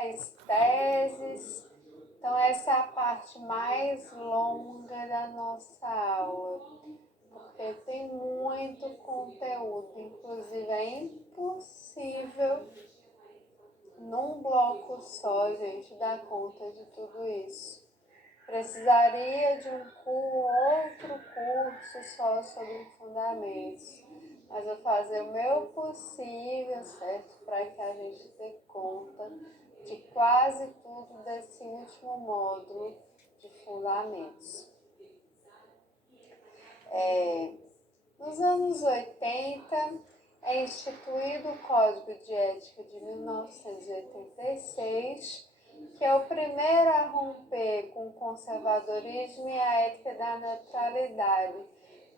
as teses. Então, essa é a parte mais longa da nossa aula, porque tem muito conteúdo, inclusive é impossível num bloco só, gente, dar conta de tudo isso. Precisaria de outro curso só sobre fundamentos, mas vou fazer o meu possível, certo? Para que a gente dê conta de quase tudo desse último módulo de fundamentos. Nos anos 80, é instituído o Código de Ética de 1986, que é o primeiro a romper com o conservadorismo e a ética da neutralidade.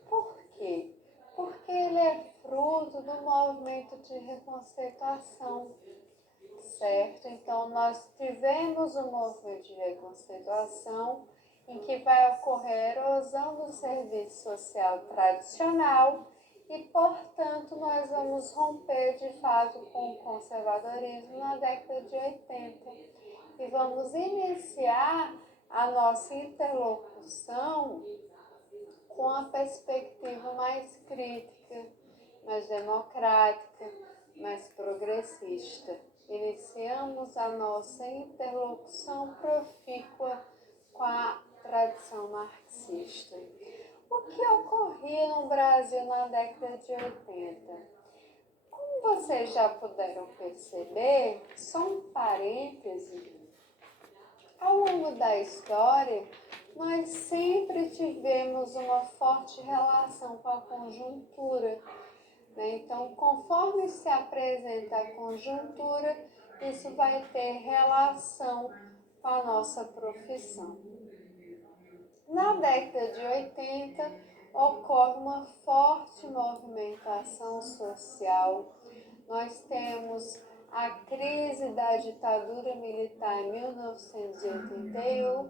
Por quê? Porque ele é fruto do movimento de reconceituação, certo? Então, nós tivemos um movimento de reconceituação em que vai ocorrer a erosão do serviço social tradicional e, portanto, nós vamos romper de fato com o conservadorismo na década de 80 e vamos iniciar a nossa interlocução com a perspectiva mais crítica, mais democrática, mais progressista. Iniciamos a nossa interlocução profícua com a tradição marxista. O que ocorria no Brasil na década de 80? Como vocês já puderam perceber, só um parêntese, ao longo da história, nós sempre tivemos uma forte relação com a conjuntura, né? Então, conforme se apresenta a conjuntura, isso vai ter relação com a nossa profissão. Na década de 80, ocorre uma forte movimentação social. Nós temos a crise da ditadura militar em 1981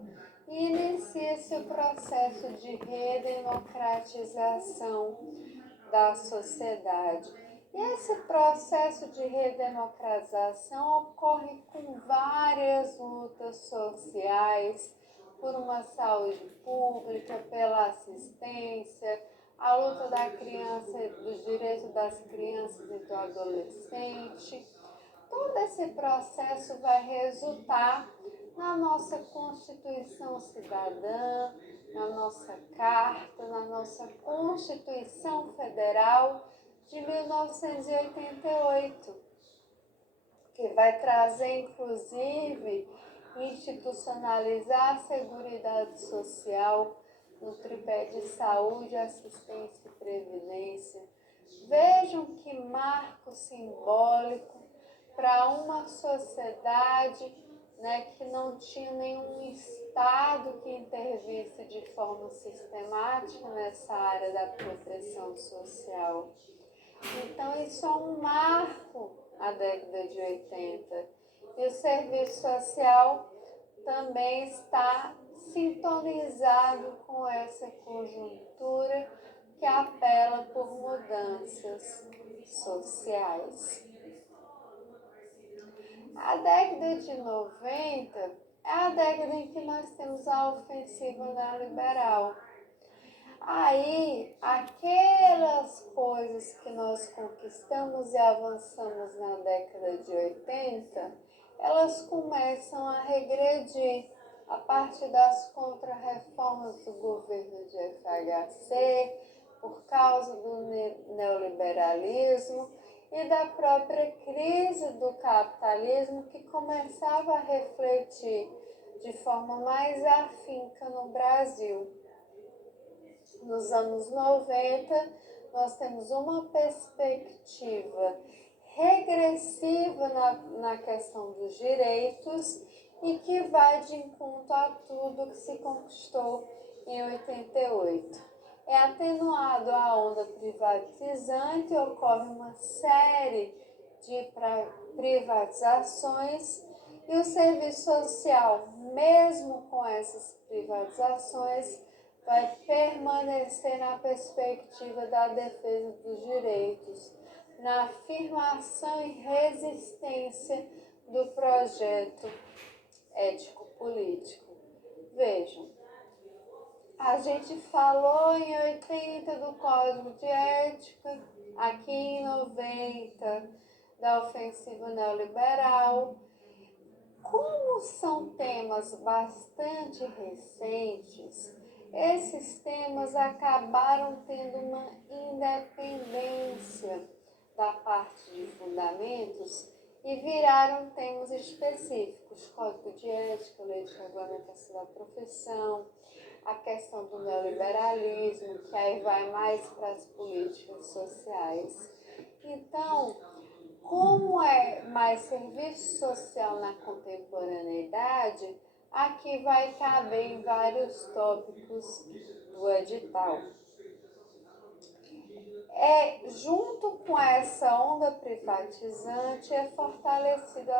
e inicia-se o processo de redemocratização da sociedade. E esse processo de redemocratização ocorre com várias lutas sociais, por uma saúde pública, pela assistência, a luta da criança, dos direitos das crianças e do adolescente. Todo esse processo vai resultar na nossa Constituição Cidadã, na nossa Carta, na nossa Constituição Federal de 1988, que vai trazer, inclusive, institucionalizar a Seguridade Social no tripé de saúde, assistência e previdência. Vejam que marco simbólico para uma sociedade, né, que não tinha nenhum Estado que intervisse de forma sistemática nessa área da proteção social. Então, isso é um marco na década de 80. E o serviço social também está sintonizado com essa conjuntura que apela por mudanças sociais. A década de 90 é a década em que nós temos a ofensiva neoliberal. Aí, aquelas coisas que nós conquistamos e avançamos na década de 80, elas começam a regredir a partir das contrarreformas do governo de FHC, por causa do neoliberalismo e da própria crise do capitalismo, que começava a refletir de forma mais afinca no Brasil. Nos anos 90, nós temos uma perspectiva regressiva na questão dos direitos e que vai de encontro a tudo que se conquistou em 88. É atenuado a onda privatizante, ocorre uma série de privatizações e o serviço social, mesmo com essas privatizações, vai permanecer na perspectiva da defesa dos direitos, na afirmação e resistência do projeto ético-político. Vejam, a gente falou em 80 do Código de Ética, aqui em 90 da ofensiva neoliberal. Como são temas bastante recentes, esses temas acabaram tendo uma independência da parte de fundamentos e viraram temas específicos, Código de Ética, Lei de Regulamentação da Profissão, a questão do neoliberalismo, que aí vai mais para as políticas sociais. Então, como é mais serviço social na contemporaneidade, aqui vai caber em vários tópicos do edital. Junto com essa onda privatizante, é fortalecida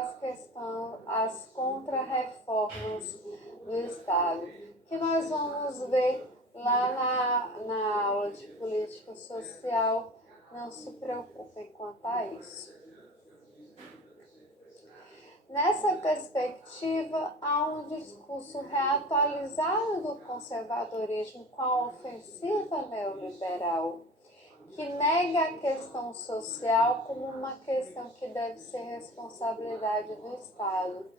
as contrarreformas do Estado, que nós vamos ver lá na aula de política social. Não se preocupem quanto a isso. Nessa perspectiva, há um discurso reatualizado do conservadorismo com a ofensiva neoliberal, que nega a questão social como uma questão que deve ser responsabilidade do Estado.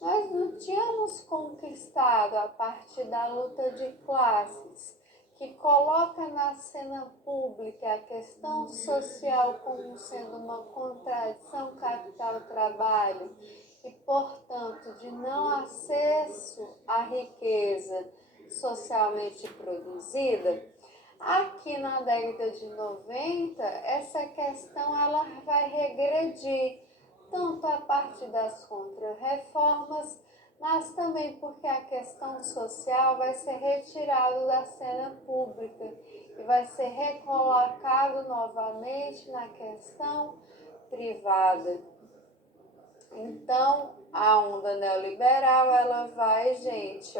Nós não tínhamos conquistado, a partir da luta de classes, que coloca na cena pública a questão social como sendo uma contradição capital-trabalho e, portanto, de não acesso à riqueza socialmente produzida. Aqui na década de 90, essa questão ela vai regredir, tanto a partir das contrarreformas, mas também porque a questão social vai ser retirada da cena pública e vai ser recolocado novamente na questão privada. Então, a onda neoliberal, ela vai, gente,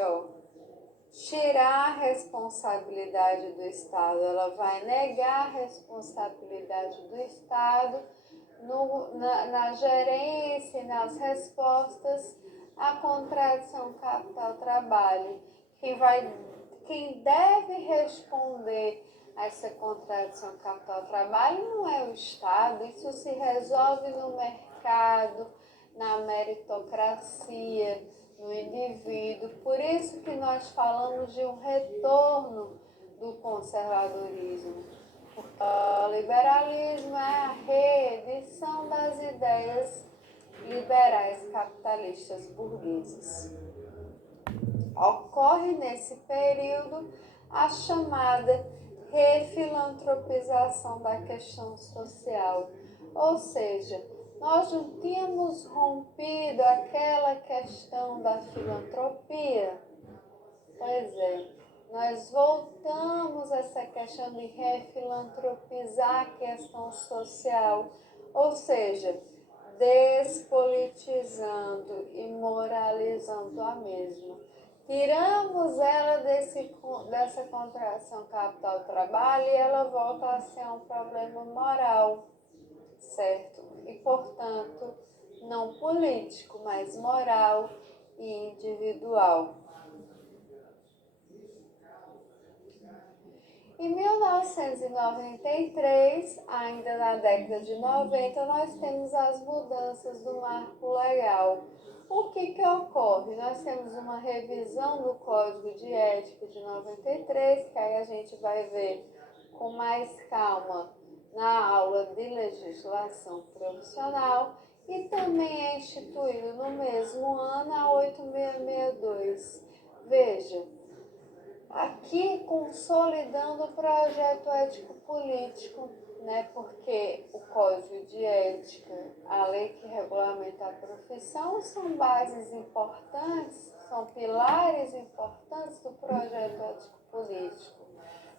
tirar a responsabilidade do Estado, ela vai negar a responsabilidade do Estado na gerência e nas respostas à contradição capital-trabalho. Quem deve responder a essa contradição capital-trabalho não é o Estado, isso se resolve no mercado, na meritocracia, no indivíduo. Por isso que nós falamos de um retorno do conservadorismo. Porque o liberalismo é a reedição das ideias liberais capitalistas burguesas. Ocorre nesse período a chamada refilantropização da questão social, ou seja, nós não tínhamos rompido aquela questão da filantropia. Pois é, nós voltamos a essa questão de refilantropizar a questão social, ou seja, despolitizando e moralizando a mesma. Tiramos ela dessa contração capital-trabalho e ela volta a ser um problema moral, certo? E, portanto, não político, mas moral e individual. Em 1993, ainda na década de 90, nós temos as mudanças do marco legal. O que ocorre? Nós temos uma revisão do Código de Ética de 93, que aí a gente vai ver com mais calma na aula de legislação profissional, e também é instituído no mesmo ano a 8662. Veja, aqui consolidando o projeto ético-político, porque o Código de Ética, a lei que regulamenta a profissão, são bases importantes, são pilares importantes do projeto ético-político.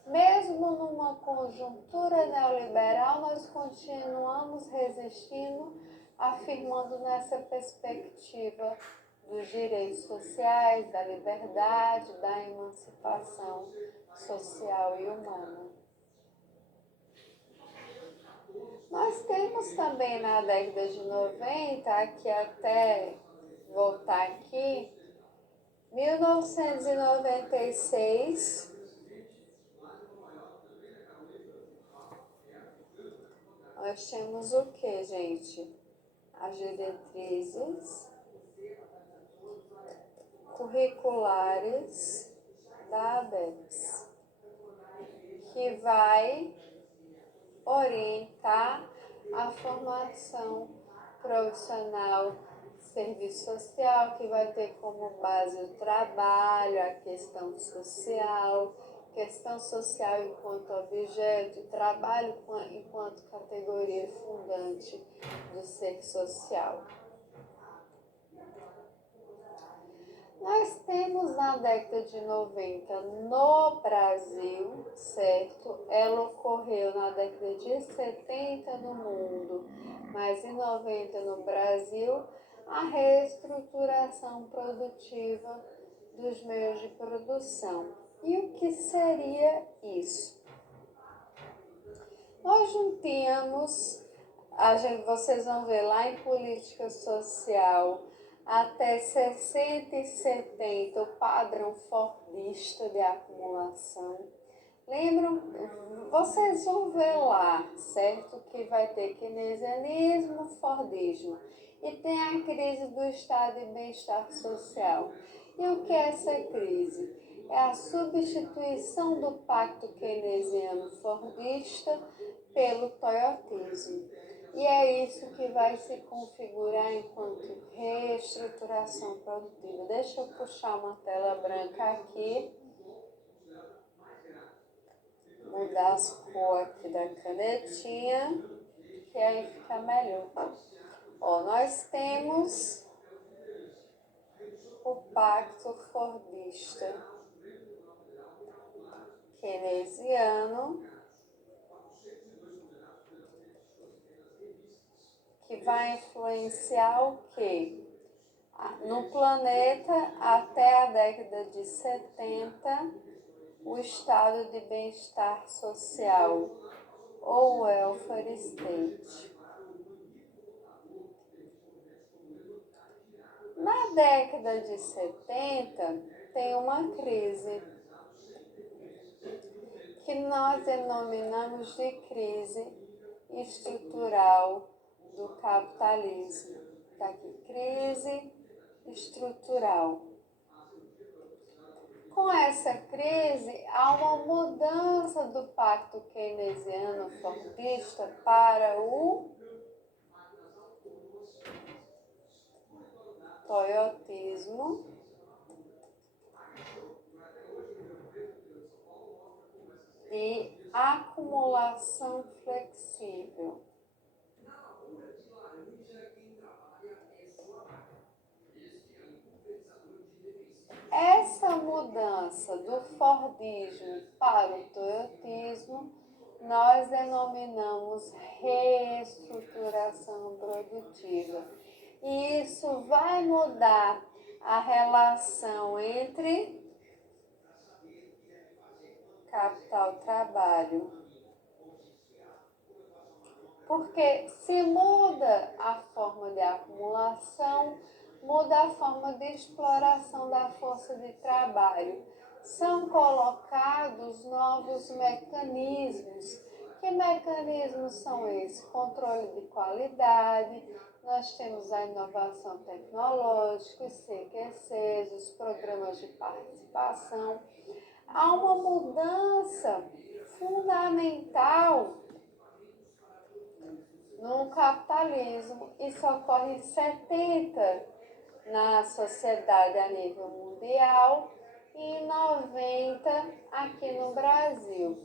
Mesmo numa conjuntura neoliberal, nós continuamos resistindo, afirmando nessa perspectiva dos direitos sociais, da liberdade, da emancipação social e humana. Nós temos também na década de 90, aqui até voltar aqui, 1996, nós temos o que, gente? As diretrizes curriculares da ABEPS, que vai orientar a formação profissional, serviço social, que vai ter como base o trabalho, a questão social enquanto objeto, trabalho enquanto categoria fundante do ser social. Nós temos na década de 90 no Brasil, certo? Ela ocorreu na década de 70 no mundo, mas em 90 no Brasil, a reestruturação produtiva dos meios de produção. E o que seria isso? Nós não tínhamos, vocês vão ver lá em política social, até 60 e 70, o padrão fordista de acumulação. Lembram? Vocês vão ver lá, certo? Que vai ter keynesianismo, fordismo. E tem a crise do estado de bem-estar social. E o que é essa crise? É a substituição do pacto keynesiano-fordista pelo toyotismo. E é isso que vai se configurar enquanto reestruturação produtiva. Deixa eu puxar uma tela branca aqui. Mudar as cores aqui da canetinha, que aí fica melhor. Ó, nós temos o pacto fordista keynesiano, que vai influenciar o quê? No planeta, até a década de 70, o estado de bem-estar social, ou welfare state. Na década de 70, tem uma crise que nós denominamos de crise estrutural do capitalismo. Está aqui, crise estrutural. Com essa crise, há uma mudança do pacto keynesiano-fordista para o toyotismo e acumulação flexível. Essa mudança do fordismo para o toyotismo nós denominamos reestruturação produtiva. E isso vai mudar a relação entre capital-trabalho. Porque se muda a forma de acumulação, muda a forma de exploração da força de trabalho. São colocados novos mecanismos. Que mecanismos são esses? Controle de qualidade, nós temos a inovação tecnológica, os CQCs, os programas de participação. Há uma mudança fundamental no capitalismo. Isso ocorre em 70 na sociedade a nível mundial e em 90 aqui no Brasil.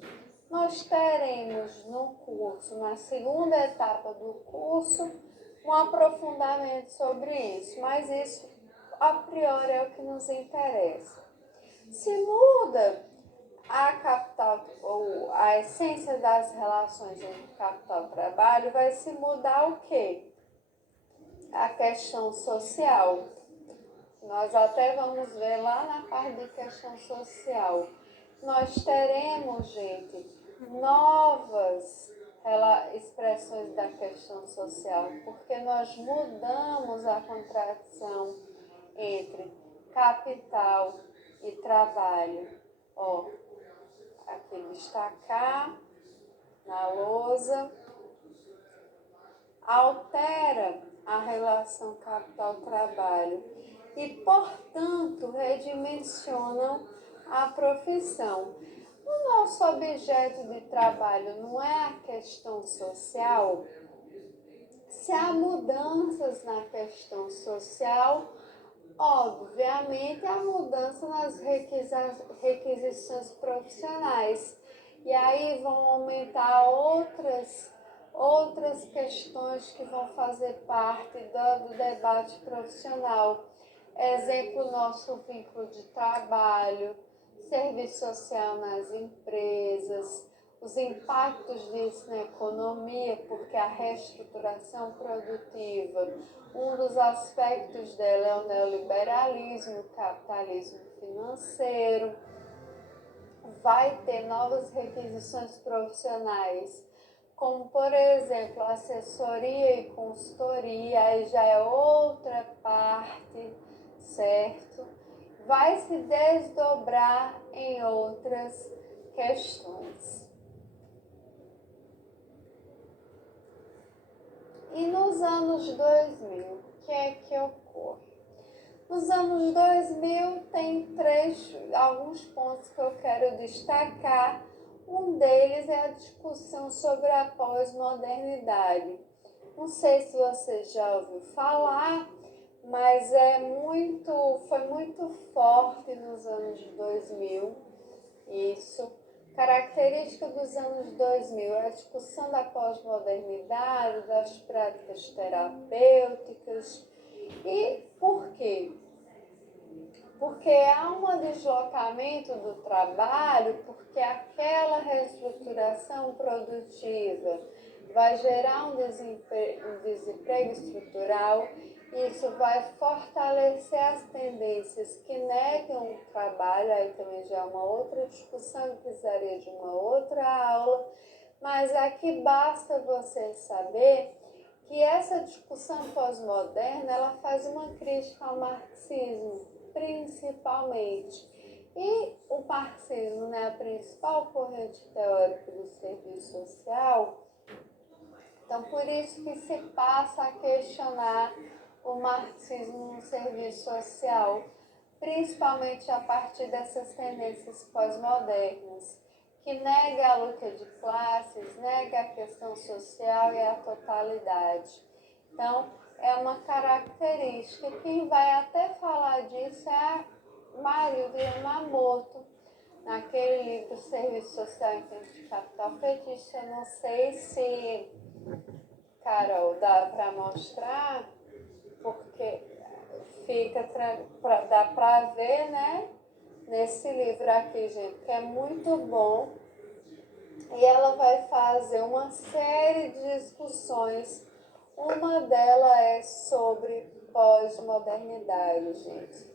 Nós teremos no curso, na segunda etapa do curso, um aprofundamento sobre isso, mas isso a priori é o que nos interessa. Se muda a capital, ou a essência das relações entre capital e trabalho, vai se mudar o quê? A questão social. Nós até vamos ver lá na parte de questão social. Nós teremos, gente, novas expressões da questão social, porque nós mudamos a contradição entre capital e trabalho. Ó, aqui destacar na lousa, altera a relação capital-trabalho e, portanto, redimensionam a profissão. O nosso objeto de trabalho não é a questão social? Se há mudanças na questão social, obviamente há mudança nas requisições profissionais. E aí vão aumentar outras questões que vão fazer parte do debate profissional. Exemplo, nosso vínculo de trabalho, serviço social nas empresas, os impactos disso na economia, porque a reestruturação produtiva, um dos aspectos dela é o neoliberalismo, o capitalismo financeiro. Vai ter novas requisições profissionais, como, por exemplo, assessoria e consultoria, aí já é outra parte, certo? Vai se desdobrar em outras questões. E nos anos 2000, o que é que ocorre? Nos anos 2000 tem alguns pontos que eu quero destacar. Um deles é a discussão sobre a pós-modernidade. Não sei se você já ouviu falar, mas foi muito forte nos anos 2000, isso. Característica dos anos 2000 é a discussão da pós-modernidade, das práticas terapêuticas. E por quê? Porque há um deslocamento do trabalho, porque aquela reestruturação produtiva vai gerar um desemprego estrutural, e isso vai fortalecer as tendências que negam o trabalho, aí também já é uma outra discussão que precisaria de uma outra aula, mas aqui basta você saber que essa discussão pós-moderna, ela faz uma crítica ao marxismo, principalmente. E o marxismo, né, a principal corrente teórica do serviço social, então por isso que se passa a questionar o marxismo no serviço social, principalmente a partir dessas tendências pós-modernas, que nega a luta de classes, nega a questão social e a totalidade. Então, é uma característica. Quem vai até falar disso é a Marilda Yamamoto, naquele livro Serviço Social em Tempos de Capital Fetiche. Eu não sei se, Carol, dá para mostrar, porque dá para ver, né? Nesse livro aqui, gente, que é muito bom. E ela vai fazer uma série de discussões. Uma delas é sobre pós-modernidade, gente,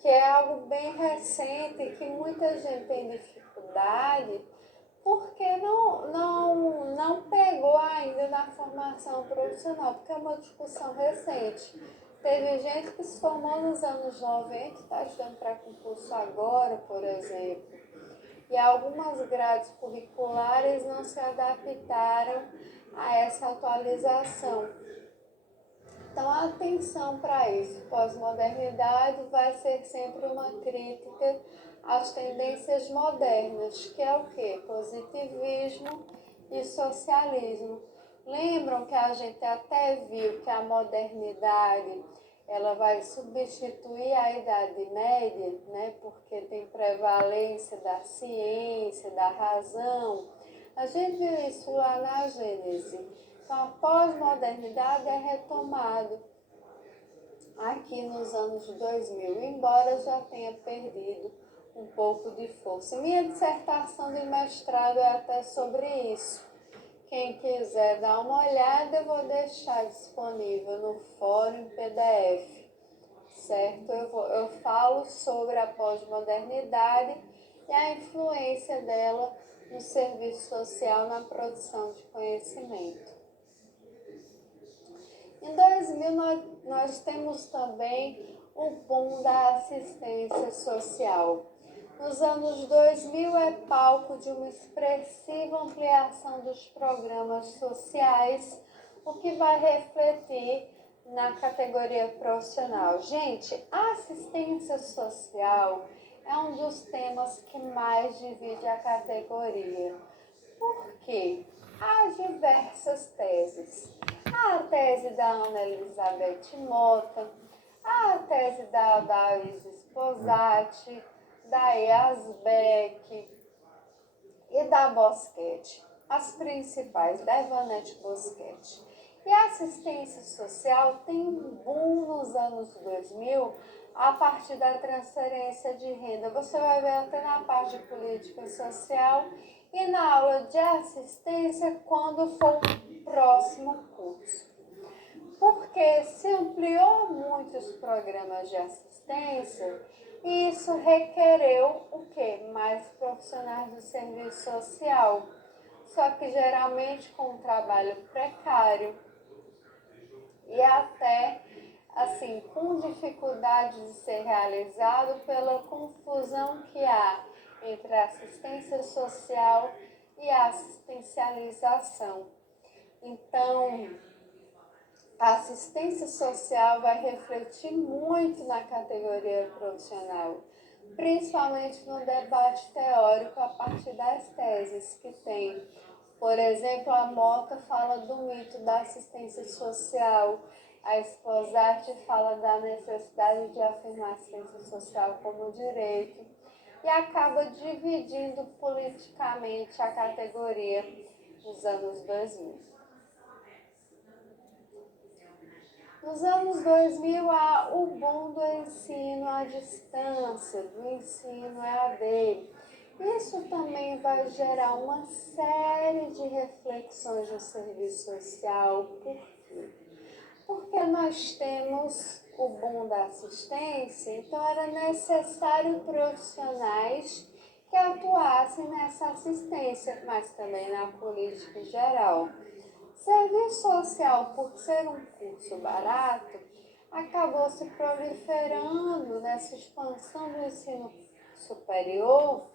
que é algo bem recente, que muita gente tem dificuldade, porque não pegou ainda na formação profissional, porque é uma discussão recente. Teve gente que se formou nos anos 90, está estudando para concurso agora, por exemplo. E algumas grades curriculares não se adaptaram a essa atualização. Então, atenção para isso. Pós-modernidade vai ser sempre uma crítica às tendências modernas, que é o quê? Positivismo e socialismo. Lembram que a gente até viu que a modernidade ela vai substituir a Idade Média, né? Porque tem prevalência da ciência, da razão. A gente viu isso lá na Gênese. Então, a pós-modernidade é retomado aqui nos anos 2000, embora já tenha perdido um pouco de força. Minha dissertação de mestrado é até sobre isso. Quem quiser dar uma olhada, eu vou deixar disponível no fórum em PDF, certo? Eu falo sobre a pós-modernidade e a influência dela no serviço social na produção de conhecimento. Em 2000, nós temos também o boom da assistência social. Nos anos 2000 é palco de uma expressiva ampliação dos programas sociais, o que vai refletir na categoria profissional. Gente, a assistência social é um dos temas que mais divide a categoria. Por quê? Há diversas teses. Há a tese da Ana Elizabeth Mota, há a tese da Adaís Sposati, da Yazbek e da Boschetti, as principais, da Ivonette Boschetti. E a assistência social tem um boom nos anos 2000 a partir da transferência de renda. Você vai ver até na parte de política social e na aula de assistência quando for o próximo curso. Porque se ampliou muito os programas de assistência e isso requereu o quê? Mais profissionais do serviço social. Só que geralmente com um trabalho precário e até assim com dificuldade de ser realizado pela confusão que há entre a assistência social e a assistencialização. Então, a assistência social vai refletir muito na categoria profissional, principalmente no debate teórico a partir das teses que tem. Por exemplo, a Mota fala do mito da assistência social, a Sposati fala da necessidade de afirmar a assistência social como direito e acaba dividindo politicamente a categoria nos anos 2000. Nos anos 2000, há o boom do ensino à distância, do ensino EAD. Isso também vai gerar uma série de reflexões no serviço social. Por quê? Porque nós temos o boom da assistência, então era necessário profissionais que atuassem nessa assistência, mas também na política em geral. Serviço social, por ser um curso barato, acabou se proliferando nessa expansão do ensino superior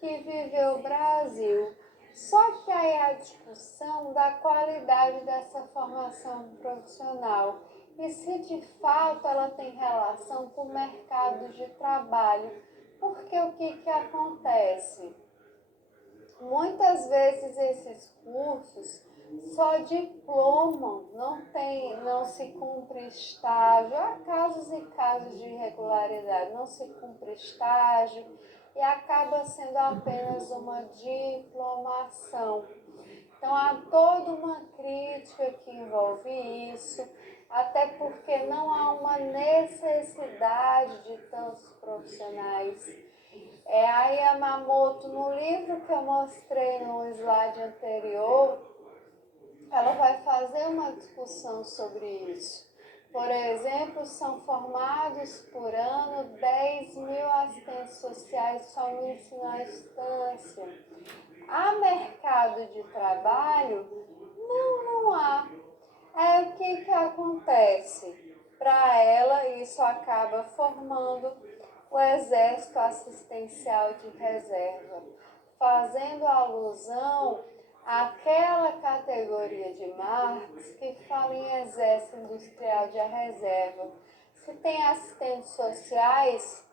que viveu o Brasil. Só que aí a discussão da qualidade dessa formação profissional e se de fato ela tem relação com o mercado de trabalho. Porque o que acontece? Muitas vezes esses cursos só diplomam, não se cumpre estágio, há casos e casos de irregularidade, não se cumpre estágio e acaba sendo apenas uma diplomação. Então há toda uma crítica que envolve isso, até porque não há uma necessidade de tantos profissionais. A Yamamoto, no livro que eu mostrei no slide anterior, ela vai fazer uma discussão sobre isso. Por exemplo, são formados por ano 10.000 assistentes sociais só no ensino à distância. Há mercado de trabalho? Não há. O que acontece? Para ela, isso acaba formando o exército assistencial de reserva, fazendo alusão àquela categoria de Marx que fala em exército industrial de reserva. Se tem assistentes sociais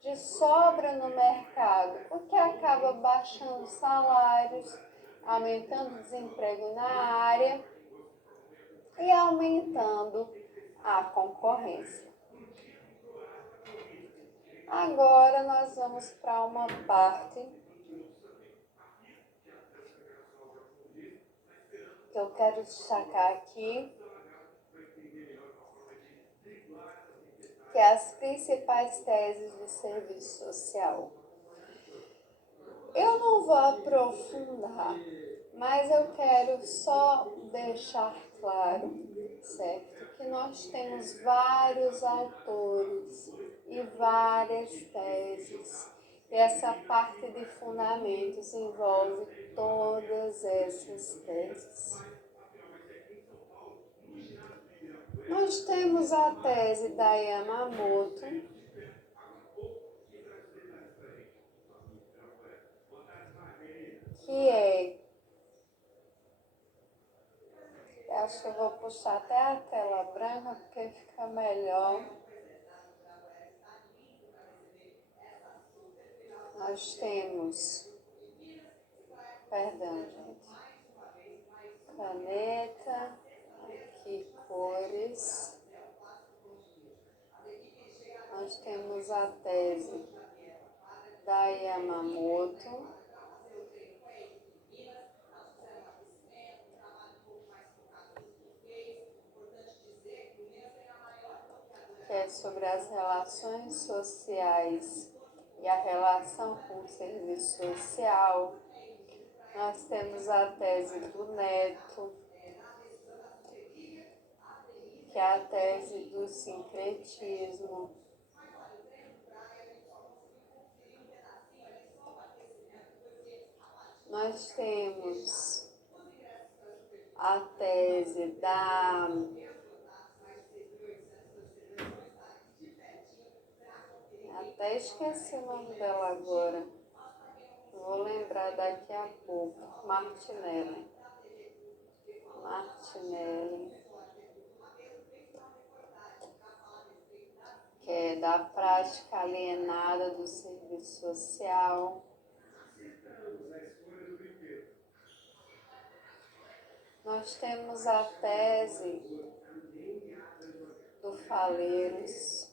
de sobra no mercado, o que acaba baixando salários, aumentando o desemprego na área e aumentando a concorrência. Agora nós vamos para uma parte que eu quero destacar aqui, que é as principais teses do serviço social. Eu não vou aprofundar, mas eu quero só deixar claro, certo, que nós temos vários autores e várias teses. E essa parte de fundamentos envolve todas essas teses. Nós temos a tese da Yamamoto, que acho que eu vou puxar até a tela branca porque fica melhor. Nós temos, perdão, gente, caneta, aqui cores. Nós temos a tese da Yamamoto, que é sobre as relações sociais e a relação com o serviço social. Nós temos a tese do Neto, que é a tese do sincretismo. Nós temos a tese da até esqueci o nome dela agora, vou lembrar daqui a pouco. Martinelli, que é da prática alienada do serviço social. Nós temos a tese do Faleiros,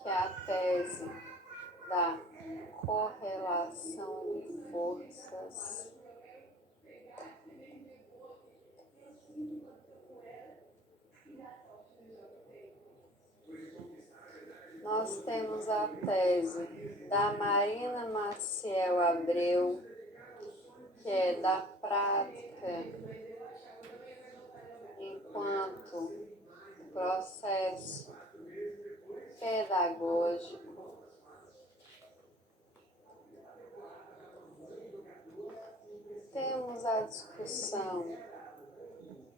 que é a tese da correlação de forças. Nós temos a tese da Marina Maciel Abreu, que é da prática enquanto processo pedagógico. Temos a discussão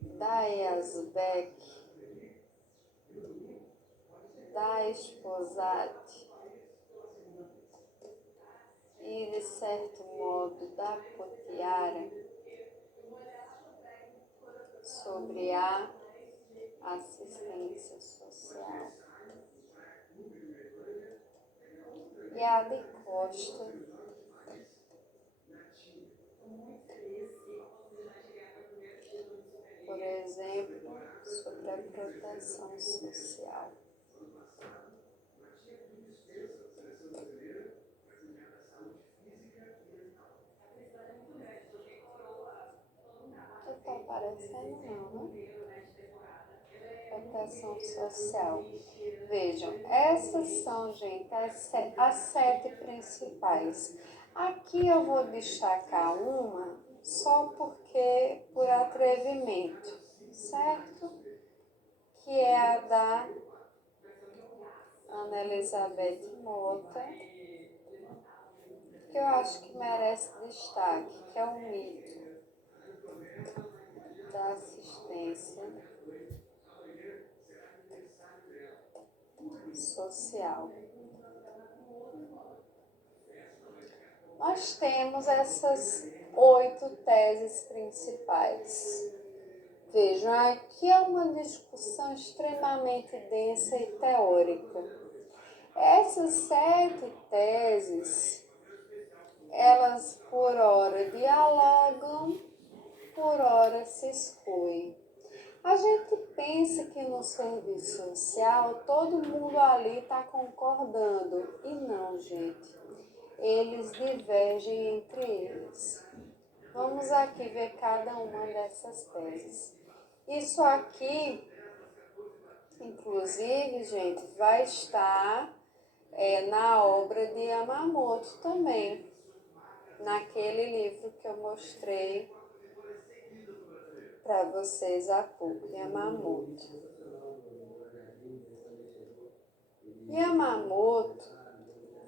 da Yazbek, da Esposati e, de certo modo, da Cotiara sobre a assistência social. E a de Costa, por exemplo, sobre a proteção social. Não está aparecendo não, né? Proteção social. Vejam, essas são, gente, as 7 principais. Aqui eu vou destacar uma só porque por atrevimento, certo? Que é a da Ana Elizabeth Mota, que eu acho que merece destaque, que é o mito da assistência social. Nós temos essas 8 teses principais. Vejam, aqui é uma discussão extremamente densa e teórica. Essas 7 teses, elas por hora dialogam, por hora se excluem. A gente pensa que no serviço social todo mundo ali está concordando, e não, gente. Eles divergem entre eles. Vamos aqui ver cada uma dessas teses. Isso aqui, inclusive, gente, vai estar na obra de Yamamoto também, naquele livro que eu mostrei para vocês há pouco, Yamamoto. Yamamoto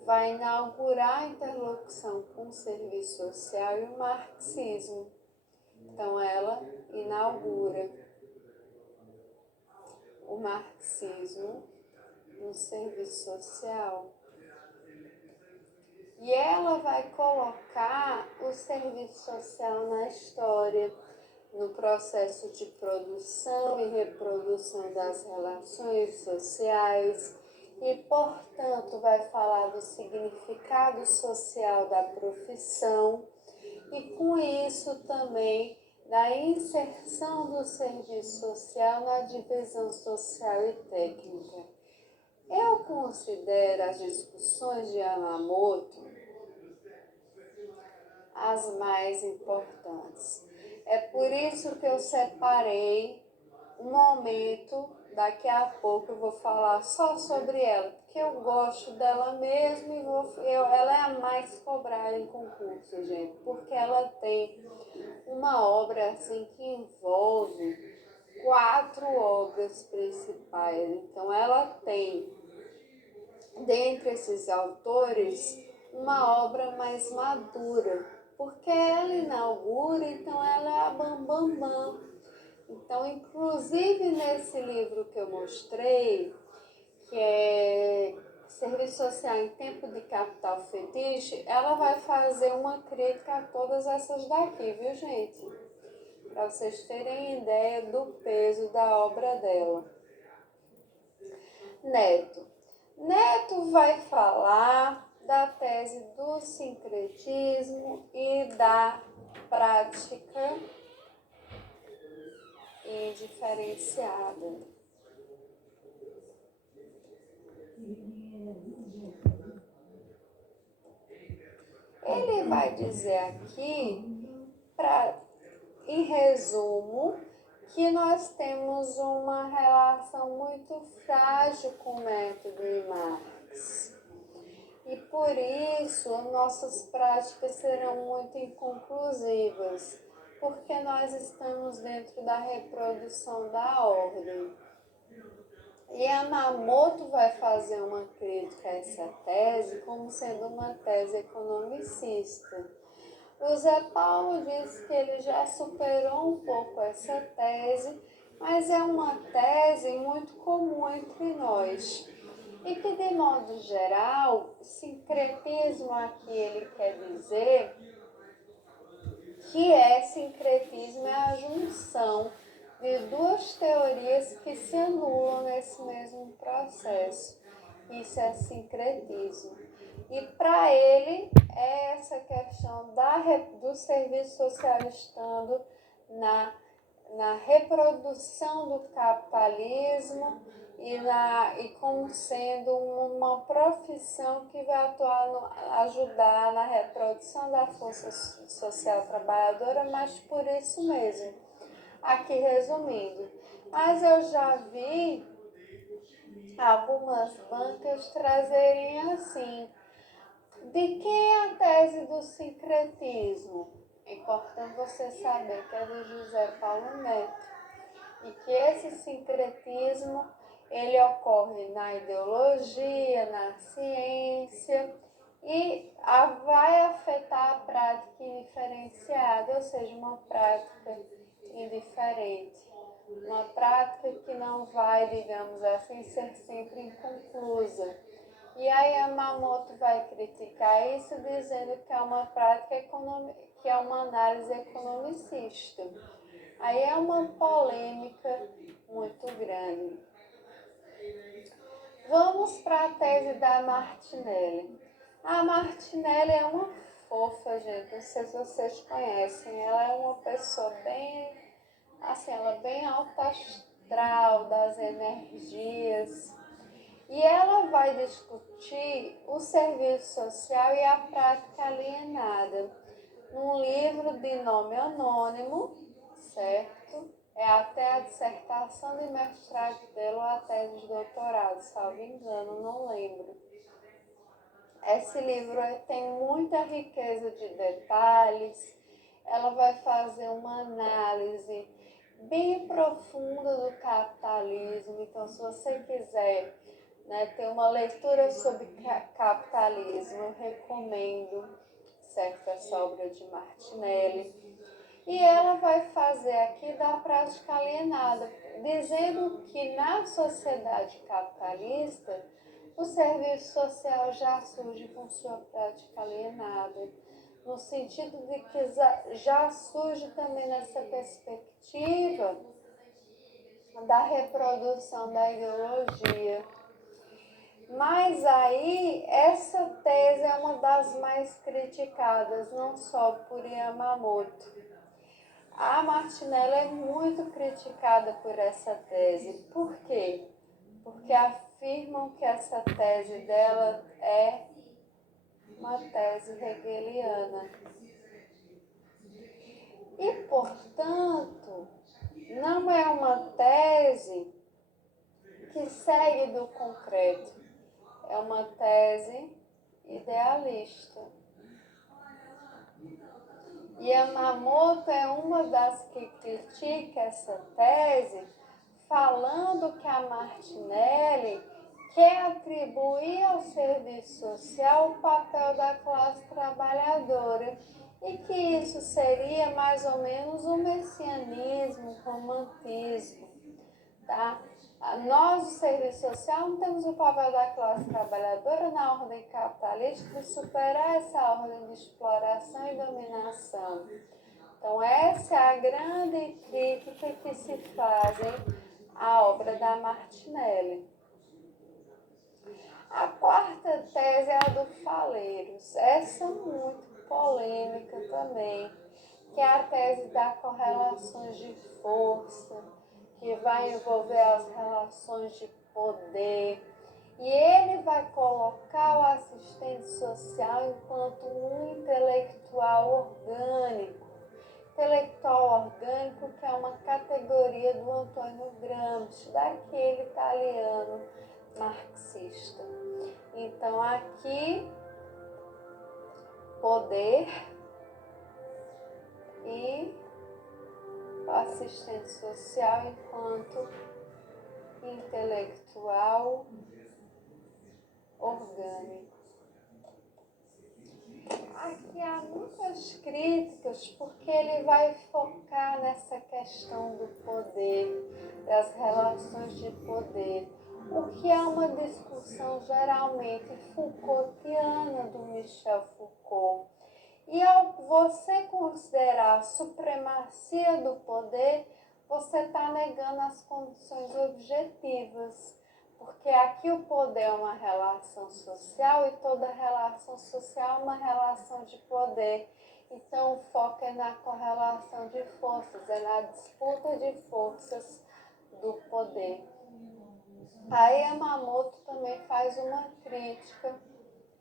vai inaugurar a interlocução com o serviço social e o marxismo. Então, ela inaugura o marxismo no serviço social. E ela vai colocar o serviço social na história, no processo de produção e reprodução das relações sociais e, portanto, vai falar do significado social da profissão e, com isso, também da inserção do serviço social na divisão social e técnica. Eu considero as discussões de Yamamoto as mais importantes. É por isso que eu separei um momento, daqui a pouco eu vou falar só sobre ela, porque eu gosto dela mesmo e ela é a mais cobrada em concurso, gente, porque ela tem uma obra assim que envolve 4 obras principais. Então ela tem, dentre esses autores, uma obra mais madura, porque ela inaugura, então ela é a bambambam. Então, inclusive nesse livro que eu mostrei, que é Serviço Social em Tempo de Capital Fetiche, ela vai fazer uma crítica a todas essas daqui, viu, gente? Para vocês terem ideia do peso da obra dela. Neto vai falar da tese do sincretismo e da prática indiferenciada. Ele vai dizer aqui, em resumo, que nós temos uma relação muito frágil com o método de Marx. E por isso nossas práticas serão muito inconclusivas, porque nós estamos dentro da reprodução da ordem. E Yamamoto vai fazer uma crítica a essa tese como sendo uma tese economicista. O Zé Paulo diz que ele já superou um pouco essa tese, mas é uma tese muito comum entre nós. E que, de modo geral, sincretismo aqui ele quer dizer que sincretismo é a junção de 2 teorias que se anulam nesse mesmo processo. Isso é sincretismo. E para ele é essa questão do serviço social estando na reprodução do capitalismo e como sendo uma profissão que vai ajudar na reprodução da força social trabalhadora, mas por isso mesmo, aqui resumindo. Mas eu já vi algumas bancas trazerem assim, de quem é a tese do sincretismo? É importante você saber que é do José Paulo Neto e que esse sincretismo ele ocorre na ideologia, na ciência e vai afetar a prática indiferenciada, ou seja, uma prática indiferente, uma prática que não vai, digamos assim, ser sempre inconclusa. E aí Yamamoto vai criticar isso dizendo que é uma prática que é uma análise economicista. Aí é uma polêmica muito grande. Vamos para a tese da Martinelli. A Martinelli é uma fofa, gente, não sei se vocês conhecem. Ela é uma pessoa bem, assim, ela é bem alta astral das energias. E ela vai discutir o serviço social e a prática alienada num livro de nome anônimo, certo? É até a dissertação de mestrado dela ou a tese de doutorado, salvo engano, não lembro. Esse livro tem muita riqueza de detalhes, ela vai fazer uma análise bem profunda do capitalismo, então se você quiser né, ter uma leitura sobre capitalismo. Eu recomendo certo essa obra de Martinelli. E ela vai fazer aqui da prática alienada, dizendo que na sociedade capitalista o serviço social já surge com sua prática alienada, no sentido de que já surge também nessa perspectiva da reprodução da ideologia. Mas aí, essa tese é uma das mais criticadas, não só por Yamamoto. A Martinelli é muito criticada por essa tese. Por quê? Porque afirmam que essa tese dela é uma tese hegeliana. E, portanto, não é uma tese que segue do concreto. É uma tese idealista. Yamamoto é uma das que critica essa tese, falando que a Martinelli quer atribuir ao serviço social o papel da classe trabalhadora e que isso seria mais ou menos um messianismo, um romantismo, tá? Nós, o serviço social, não temos o papel da classe trabalhadora na ordem capitalista de superar essa ordem de exploração e dominação. Então, essa é a grande crítica que se faz à obra da Martinelli. A quarta tese é a do Faleiros. Essa é muito polêmica também, que é a tese das correlações de força, que vai envolver as relações de poder. E ele vai colocar o assistente social enquanto um intelectual orgânico. Intelectual orgânico, que é uma categoria do Antônio Gramsci, daquele italiano marxista. Então, aqui, poder e o assistente social enquanto intelectual orgânico. Aqui há muitas críticas porque ele vai focar nessa questão do poder, das relações de poder, o que é uma discussão geralmente Foucaultiana do Michel Foucault. E ao você considerar a supremacia do poder, você está negando as condições objetivas. Porque aqui o poder é uma relação social e toda relação social é uma relação de poder. Então o foco é na correlação de forças, é na disputa de forças do poder. A Yamamoto também faz uma crítica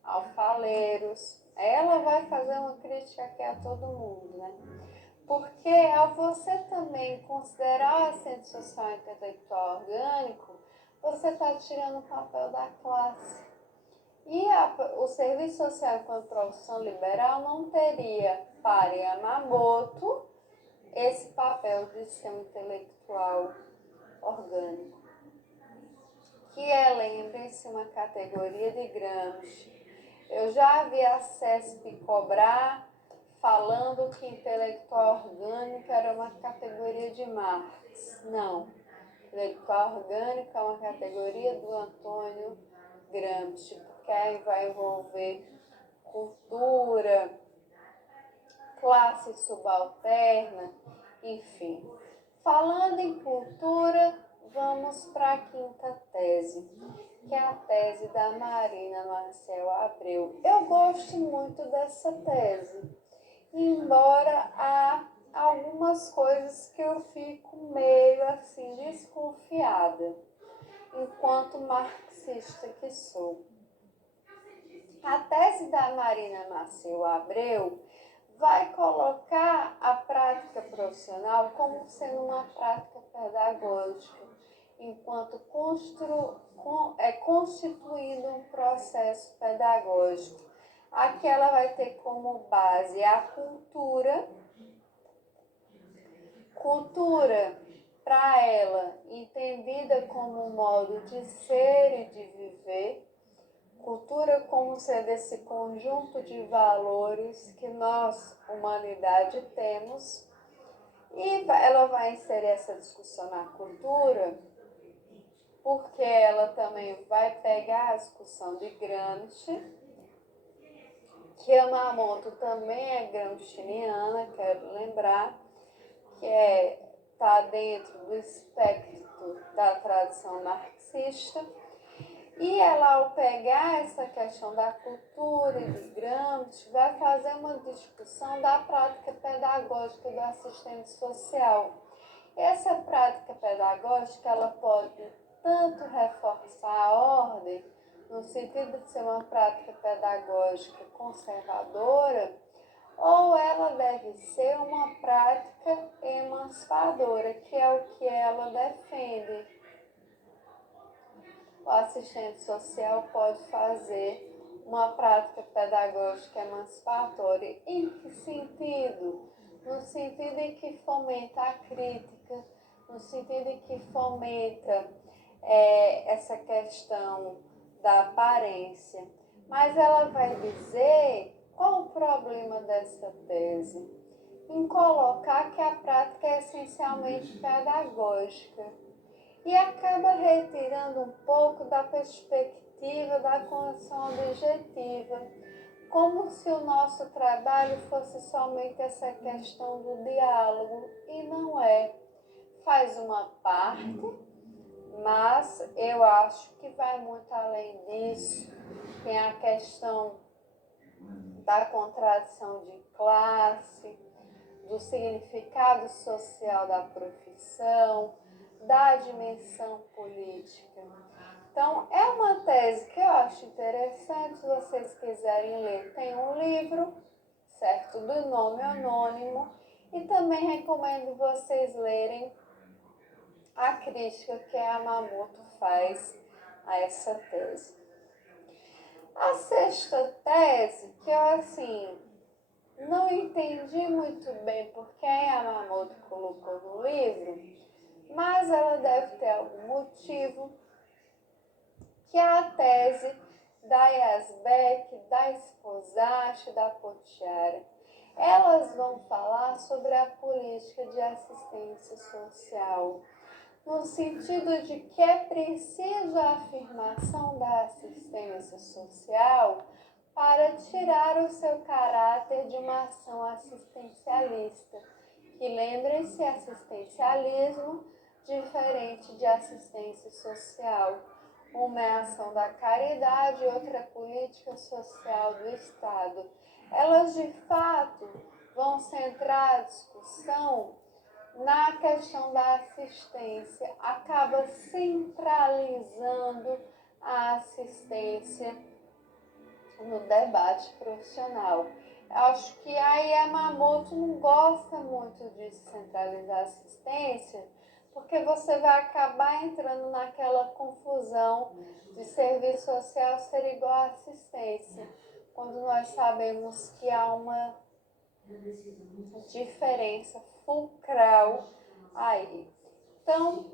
ao Faleiros. Ela vai fazer uma crítica aqui a todo mundo, né? Porque ao você também considerar o assistente social e intelectual orgânico, você está tirando o papel da classe. E o serviço social enquanto profissão liberal não teria para Yamamoto esse papel de ser um intelectual orgânico. Que é, lembrem-se, uma categoria de Gramsci. Eu já vi a CESP cobrar falando que intelectual orgânico era uma categoria de Marx. Não. Intelectual orgânico é uma categoria do Antônio Gramsci, porque aí vai envolver cultura, classe subalterna, enfim. Falando em cultura, vamos para a quinta tese, que é a tese da Marina Marcel Abreu. Eu gosto muito dessa tese, embora há algumas coisas que eu fico meio assim desconfiada, enquanto marxista que sou. A tese da Marina Marcel Abreu vai colocar a prática profissional como sendo uma prática pedagógica, enquanto constituindo um processo pedagógico. Aqui ela vai ter como base a cultura para ela, entendida como como um modo de ser e de viver, cultura como sendo esse conjunto de valores que nós, humanidade, temos, e ela vai inserir essa discussão na cultura, porque ela também vai pegar a discussão de Gramsci, que Yamamoto também é gramsciana, quero lembrar, que está dentro do espectro da tradição marxista. E ela, ao pegar essa questão da cultura e de Gramsci, vai fazer uma discussão da prática pedagógica do assistente social. Essa prática pedagógica, ela pode tanto reforçar a ordem, no sentido de ser uma prática pedagógica conservadora, ou ela deve ser uma prática emancipadora, que é o que ela defende. O assistente social pode fazer uma prática pedagógica emancipatória. Em que sentido? No sentido em que fomenta a crítica, no sentido em que fomenta essa questão da aparência. Mas ela vai dizer qual o problema dessa tese? Em colocar que a prática é essencialmente pedagógica e acaba retirando um pouco da perspectiva da condição objetiva, como se o nosso trabalho fosse somente essa questão do diálogo, e não é. Faz uma parte, mas eu acho que vai muito além disso. Tem a questão da contradição de classe, do significado social da profissão, da dimensão política. Então, é uma tese que eu acho interessante, se vocês quiserem ler. Tem um livro, certo, do nome anônimo, e também recomendo vocês lerem a crítica que a Yamamoto faz a essa tese. A sexta tese, que eu, assim, não entendi muito bem porque a Yamamoto colocou no livro, mas ela deve ter algum motivo, que é a tese da Yazbek, da Sposati, da Potiara. Elas vão falar sobre a política de assistência social, no sentido de que é preciso a afirmação da assistência social para tirar o seu caráter de uma ação assistencialista, que, lembrem-se, assistencialismo diferente de assistência social. Uma é a ação da caridade e outra é a política social do Estado. Elas, de fato, vão centrar a discussão na questão da assistência, acaba centralizando a assistência no debate profissional. Eu acho que a Yamamoto não gosta muito de centralizar a assistência, porque você vai acabar entrando naquela confusão de serviço social ser igual a assistência, quando nós sabemos que há uma diferença fulcral aí. Então,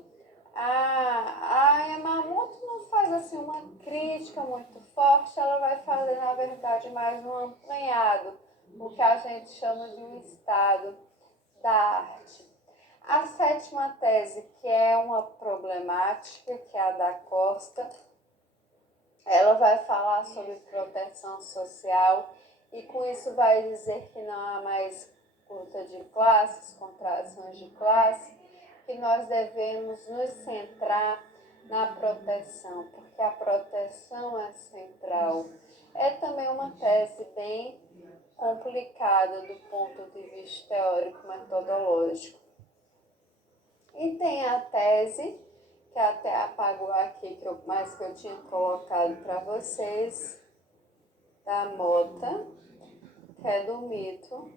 a Yamamoto não faz assim uma crítica muito forte, ela vai fazer, na verdade, mais um apanhado, o que a gente chama de um estado da arte. A sétima tese, que é uma problemática, que é a da Costa, ela vai falar sobre proteção social e com isso vai dizer que não há mais luta de classes, contradições de classe, que nós devemos nos centrar na proteção, porque a proteção é central. É também uma tese bem complicada do ponto de vista teórico-metodológico. E tem a tese, que até apagou aqui, mas que eu tinha colocado para vocês, da Mota, que é do mito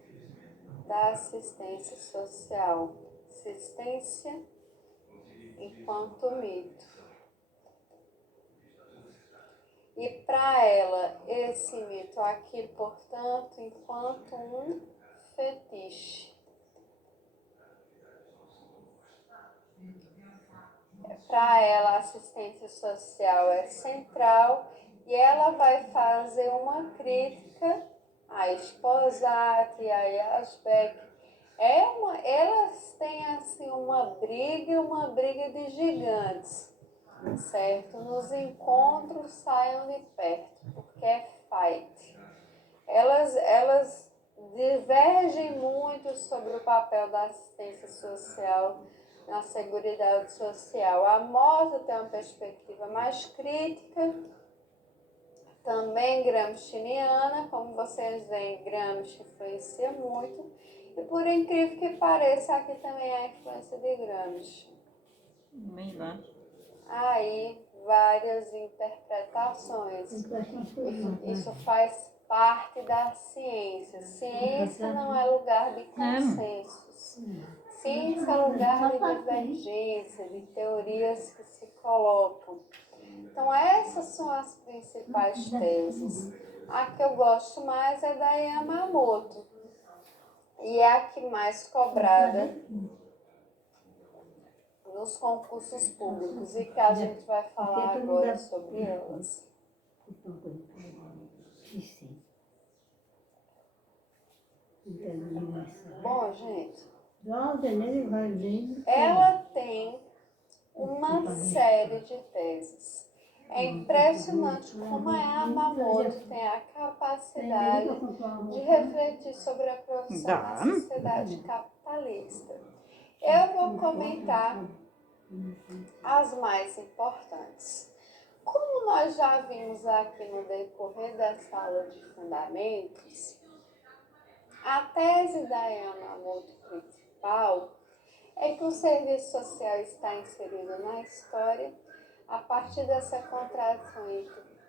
da assistência social. Assistência enquanto mito. E para ela, esse mito aqui, portanto, enquanto um fetiche. Para ela, a assistência social é central e ela vai fazer uma crítica a Esposati, a Yazbek. Elas têm assim uma briga de gigantes, certo? Nos encontros saiam de perto, porque é fight. Elas divergem muito sobre o papel da assistência social na Seguridade Social. A moto tem uma perspectiva mais crítica, também gramsciana, como vocês veem, Gramsci influencia muito, e por incrível que pareça, aqui também há a influência de Gramsci. Aí, várias interpretações. Isso faz parte da ciência. Ciência não é lugar de consensos. Ciência é lugar de divergência, de teorias que se colocam. Então, essas são as principais teses. A que eu gosto mais é da Yamamoto. E é a que mais cobrada nos concursos públicos e que a gente vai falar agora sobre elas. Bom, gente, ela tem uma série de teses. É impressionante como a Yamamoto tem a capacidade de refletir sobre a profissão na sociedade capitalista. Eu vou comentar as mais importantes. Como nós já vimos aqui no decorrer dessa aula de fundamentos, a tese da Yamamoto principal é que o serviço social está inserido na história a partir dessa contradição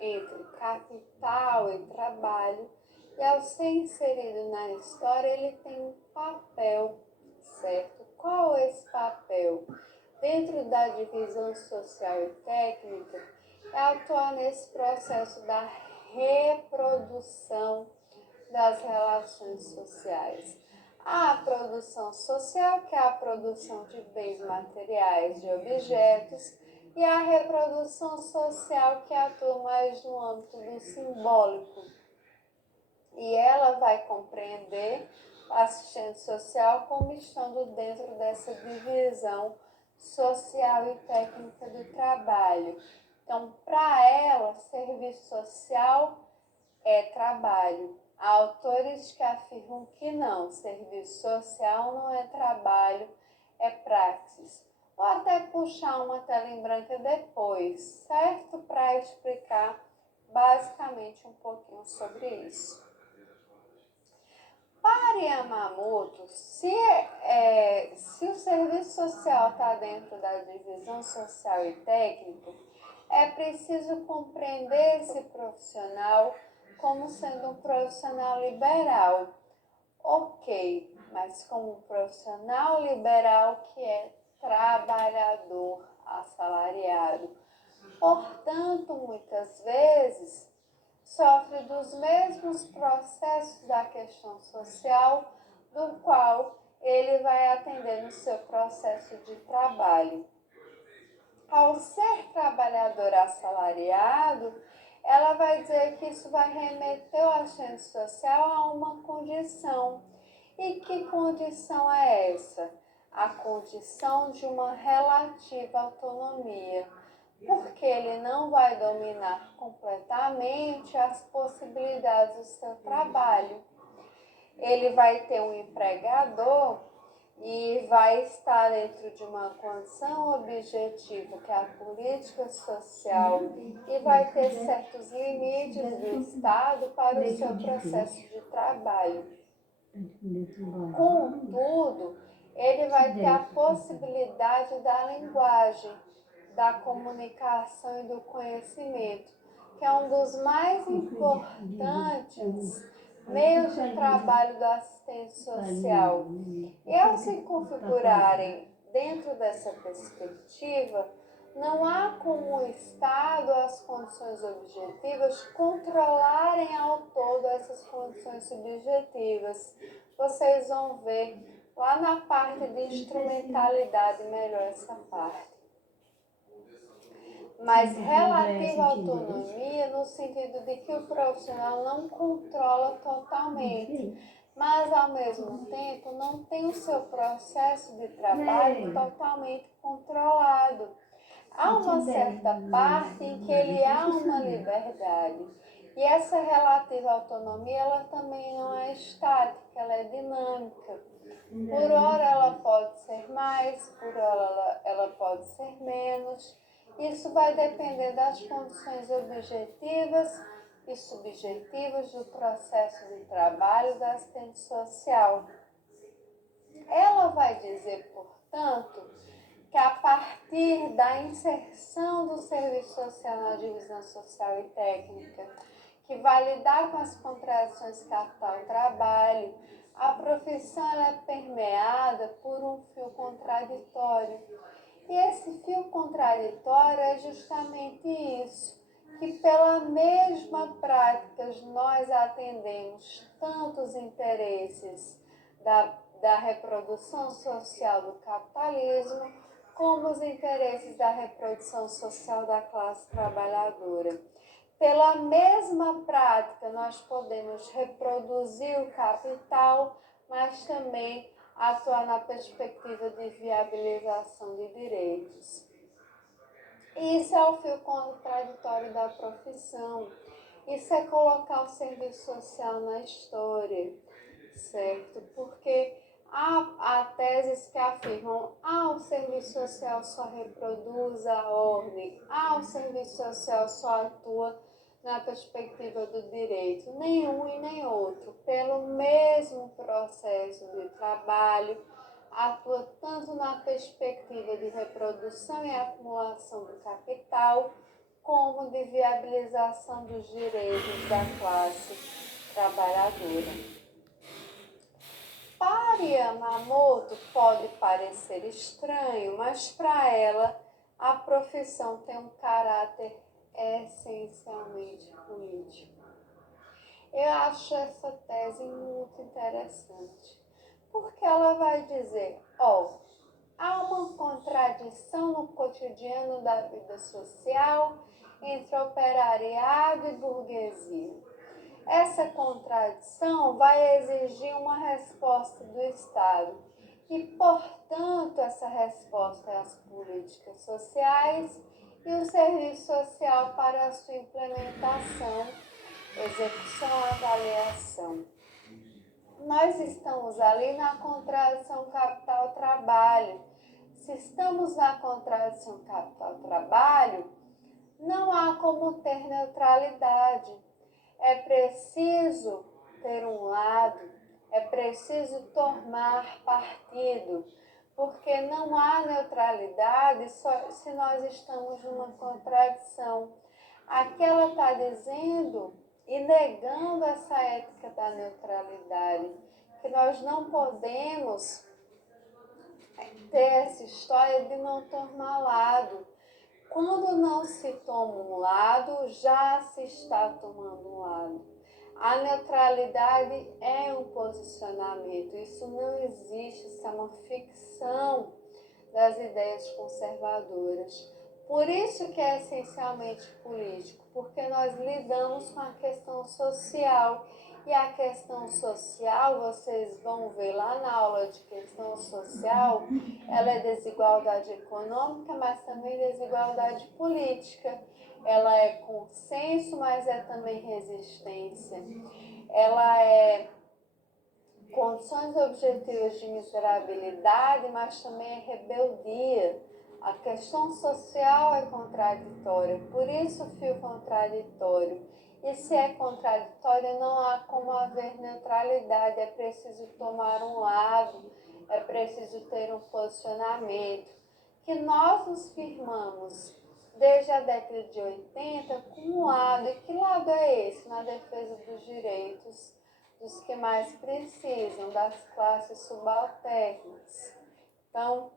entre capital e trabalho, e ao ser inserido na história ele tem um papel, certo? Qual é esse papel? Dentro da divisão social e técnica, é atuar nesse processo da reprodução das relações sociais. Há a produção social, que é a produção de bens materiais, de objetos, e a reprodução social, que atua mais no âmbito do simbólico. E ela vai compreender o assistente social como estando dentro dessa divisão social e técnica do trabalho. Então, para ela, serviço social é trabalho. Há autores que afirmam que não, serviço social não é trabalho, é praxis. Vou até puxar uma tela em branca depois, certo? Para explicar basicamente um pouquinho sobre isso. Para Yamamoto, se o serviço social está dentro da divisão social e técnica, é preciso compreender esse profissional como sendo um profissional liberal. Ok, mas como um profissional liberal que é trabalhador assalariado. Portanto, muitas vezes, sofre dos mesmos processos da questão social do qual ele vai atender no seu processo de trabalho. Ao ser trabalhador assalariado, ela vai dizer que isso vai remeter o assistente social a uma condição. E que condição é essa? A condição de uma relativa autonomia, porque ele não vai dominar completamente as possibilidades do seu trabalho. Ele vai ter um empregador e vai estar dentro de uma condição objetiva, que é a política social, e vai ter certos limites do Estado para o seu processo de trabalho. Contudo, ele vai ter a possibilidade da linguagem, da comunicação e do conhecimento, que é um dos mais importantes meios de trabalho do assistente social. E ao se configurarem dentro dessa perspectiva, não há como o Estado, as condições objetivas, controlarem ao todo essas condições subjetivas. Vocês vão ver lá na parte de instrumentalidade melhor essa parte. mas relativa à autonomia no sentido de que o profissional não controla totalmente, mas ao mesmo tempo não tem o seu processo de trabalho totalmente controlado. Há uma certa parte em que ele há uma liberdade. E essa relativa autonomia, ela também não é estática, ela é dinâmica. Por hora ela pode ser mais, por hora ela pode ser menos. Isso vai depender das condições objetivas e subjetivas do processo de trabalho da assistente social. Ela vai dizer, portanto, que a partir da inserção do serviço social na divisão social e técnica, que vai lidar com as contradições capital-trabalho, a profissão é permeada por um fio contraditório. E esse fio contraditório é justamente isso, que pela mesma prática nós atendemos tantos interesses da reprodução social do capitalismo, como os interesses da reprodução social da classe trabalhadora. Pela mesma prática, nós podemos reproduzir o capital, mas também atuar na perspectiva de viabilização de direitos. Isso é o fio contraditório da profissão. Isso é colocar o serviço social na história, certo? Porque há teses que afirmam o serviço social só reproduz a ordem, o serviço social só atua na perspectiva do direito. Nenhum e nem outro, pelo mesmo processo de trabalho, atua tanto na perspectiva de reprodução e acumulação do capital, como de viabilização dos direitos da classe trabalhadora. Para Yamamoto pode parecer estranho, mas para ela a profissão tem um caráter essencialmente político. Eu acho essa tese muito interessante, porque ela vai dizer, há uma contradição no cotidiano da vida social entre operariado e burguesia. Essa contradição vai exigir uma resposta do Estado e, portanto, essa resposta é as políticas sociais e o serviço social para a sua implementação, execução e avaliação. Nós estamos ali na contradição capital-trabalho. Se estamos na contradição capital-trabalho, não há como ter neutralidade. É preciso ter um lado, é preciso tomar partido, porque não há neutralidade se nós estamos numa contradição. Aqui ela está dizendo e negando essa ética da neutralidade, que nós não podemos ter essa história de não tomar lado. Quando não se toma um lado, já se está tomando um lado. A neutralidade é um posicionamento, isso não existe, isso é uma ficção das ideias conservadoras. Por isso que é essencialmente político, porque nós lidamos com a questão social. E a questão social, vocês vão ver lá na aula de questão social, ela é desigualdade econômica, mas também desigualdade política. Ela é consenso, mas é também resistência. Ela é condições objetivas de miserabilidade, mas também é rebeldia. A questão social é contraditória, por isso o fio contraditório. E se é contraditória, não há como haver neutralidade, é preciso tomar um lado, é preciso ter um posicionamento. Que nós nos firmamos desde a década de 80 com um lado, e que lado é esse? Na defesa dos direitos dos que mais precisam, das classes subalternas. Então,